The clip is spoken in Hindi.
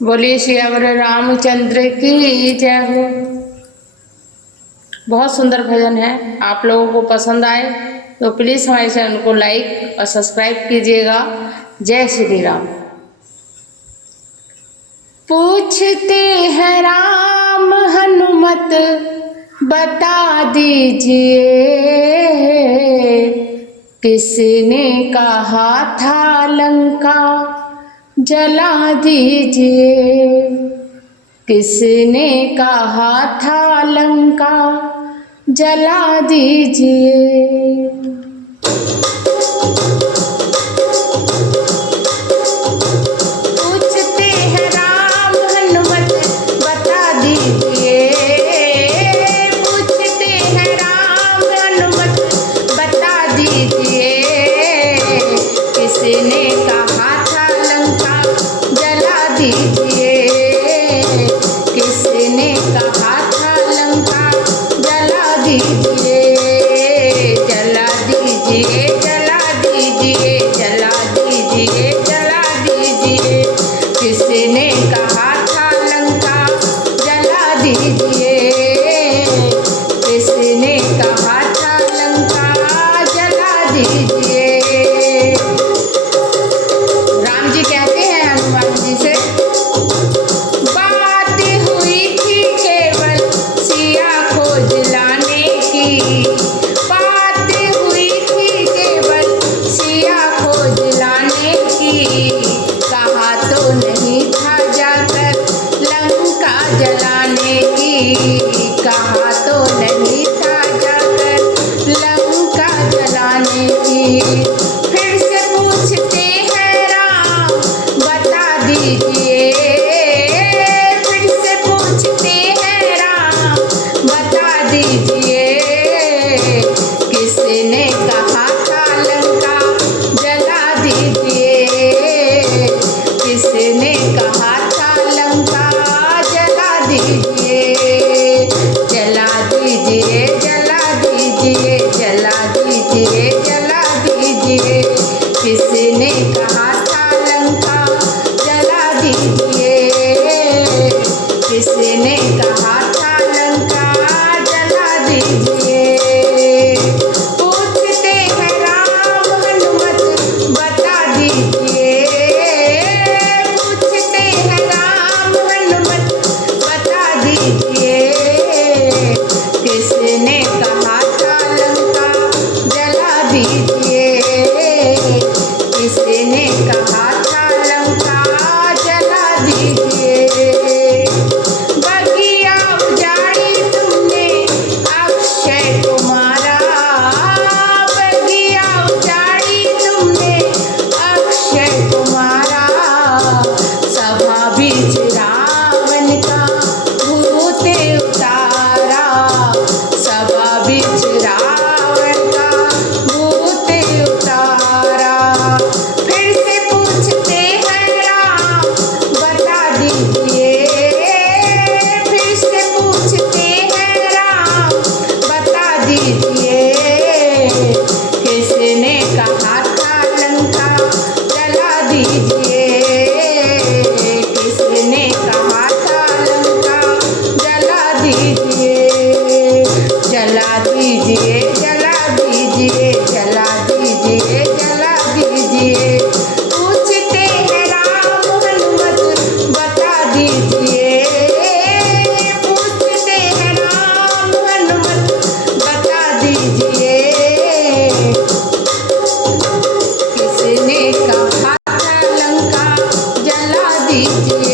बोलिए श्यावर रामचंद्र की जय हो। बहुत सुंदर भजन है। आप लोगों को पसंद आए तो प्लीज़ हमारे चैनल को लाइक और सब्सक्राइब कीजिएगा। जय श्री राम। पूछते हैं राम हनुमत बता दीजिए, किसने कहा था लंका जला दीजिए, किसने कहा था लंका जला दीजिए। पूछते हैं राम हनुमत बता दीजिए, पूछते हैं राम हनुमत बता दीजिए, किसने कहा था लंका जला दीजिए, किसने कहा था लंका जला दीजिए, जला दीजिए, जला दीजिए, जला दीजिए, जला दीजिए, किसने कहा था लंका जला दीजिए, किसने कहा था लंका जला दीजिए। राम जी कहते हैं हनुमान जी से, बात हुई थी केवल सिया को जलाने की, बात हुई थी केवल सिया को जलाने की, कहा तो नहीं था जाकर लंका जलाने की, कहा तो नहीं था जाकर लंका जलाने की। फिर से पूछते हैं राम बता दीजिए, फिर से पूछते हैं राम बता दीजिए, किसने कहा था लंका जला दीजिए, किसने कहा था लंका जला दीजिए, जला दीजिए, जला दीजिए, जला दीजिए, जला दीजिए, किसने कहा था लंका जला दीजिए, किसने कहा था लंका जला दीजिए। पूछते हैं राम हनुमत बता दीजिए, पूछते हैं राम हनुमत बता दीजिए, किसने कहा था लंका जला दीजिए, किसने कहा था लंका जला दीजिए। बगिया उजाड़ी तुमने अक्षय कुमारा, बगिया उजाड़ी तुमने अक्षय कुमारा, सभा बीच रावण का भूत उतारा, सभा बीच रावण का भूत उतारा। फिर से पूछते हैं राम बता दीजिए, फिर से पूछते हैं राम बता दीजिए, किसने कहा था लंका जला दीजिए, किसने कहा था लंका जला दीजिए, जला दीजिए, जला दीजिए, जला दीजिए, जला दीजिए। पूछते हैं राम हनुमत बता दीजिए, पूछते हैं राम हनुमत बता दीजिए, किसने कहा था लंका जला दीजिए।